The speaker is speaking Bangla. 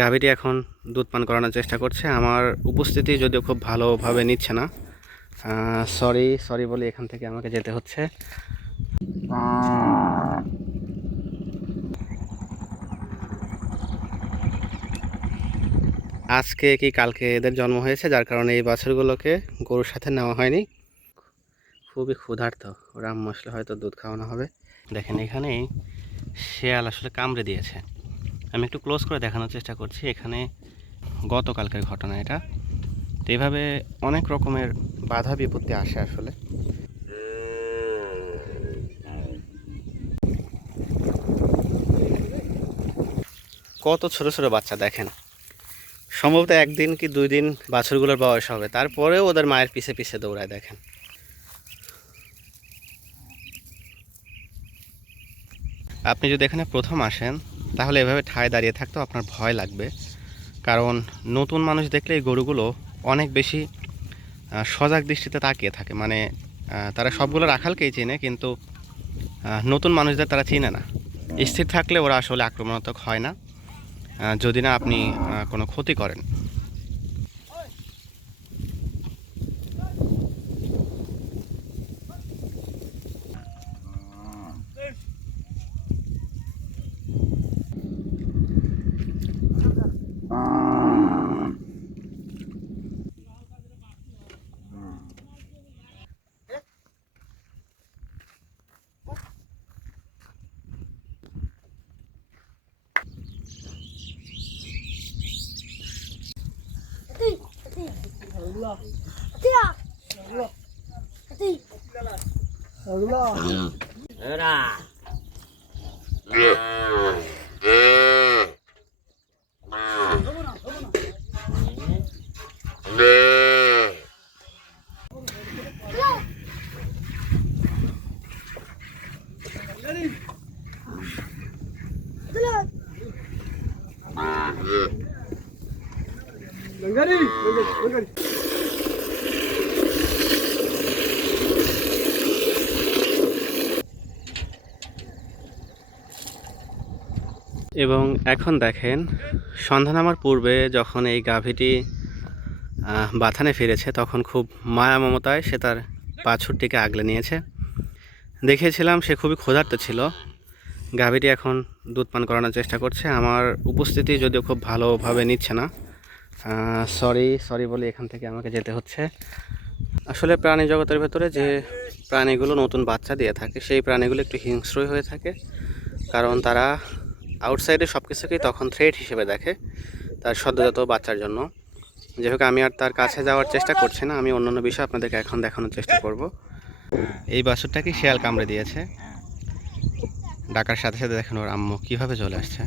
গাভীটি এখন দুধ পান করানোর চেষ্টা করছে। আমার উপস্থিতি যদিও খুব ভালোভাবে নিচ্ছে না, সরি সরি বলে এখান থেকে আমাকে যেতে হচ্ছে। আজকে কি কালকে এদের জন্ম হয়েছে, যার কারণে এই বাছুরগুলোকে গরুর সাথে নেওয়া হয়নি। খুবই ক্ষুধার্ত, ওরা মশলা হয়তো দুধ খাওয়ানো হবে। দেখেন এখানে শেয়াল আসলে কামড়ে দিয়েছে। আমি একটু ক্লোজ করে দেখানোর চেষ্টা করছি। এখানে গতকালকের ঘটনা এটা। তো এইভাবে অনেক রকমের বাধা বিপত্তি আসে আসলে। কত ছোট ছোট বাচ্চা দেখেন, সম্ভবত একদিন কি 2 দিন বাছুরগুলোর বয়স হবে, তারপরেও ওদের মায়ের পিছে পিছে দৌড়ায়। দেখেন আপনি যদি এখানে প্রথম আসেন তাহলে এভাবে ঠায় দাঁড়িয়ে থাকতেও আপনার ভয় লাগবে, কারণ নতুন মানুষ দেখলে এই গরুগুলো অনেক বেশি সজাগ দৃষ্টিতে তাকিয়ে থাকে। মানে তারা সবগুলো রাখালকেই চেনে, কিন্তু নতুন মানুষদের তারা চিনে না। স্থির থাকলে ওরা আসলে আক্রমণাত্মক হয় না, যদি না আপনি কোনো ক্ষতি করেন। এবং এখন দেখেন, সন্ধ্যা নামার পূর্বে যখন এই গাভীটি বাথানে ফিরেছে, তখন খুব মায়া মমতায় সে তার বাছুরটিকে আগলে নিয়েছে। দেখেছিলাম সে খুবই ক্ষুধার্ত ছিল। গাভীটি এখন দুধ পান করানোর চেষ্টা করছে। আমার উপস্থিতি যদিও খুব ভালোভাবে নিচ্ছে না, সরি সরি বলে এখান থেকে আমাকে যেতে হচ্ছে। আসলে প্রাণী জগতের ভেতরে যে প্রাণীগুলো নতুন বাচ্চা দিয়ে থাকে, সেই প্রাণীগুলো একটু হিংস্রই হয়ে থাকে, কারণ তারা আউটসাইডে সব কিছুকেই তখন থ্রেট হিসেবে দেখে তার সদ্যজাত বাচ্চার জন্য। যাই হোক, আমি আর তার কাছে যাওয়ার চেষ্টা করছি না, আমি অন্যান্য বিষয় আপনাদেরকে এখন দেখানোর চেষ্টা করব। এই বাছুরটাকে শিয়াল কামড়ে দিয়েছে। ডাকার সাথে সাথে দেখেন ওর আম্মু কীভাবে চলে আসছে।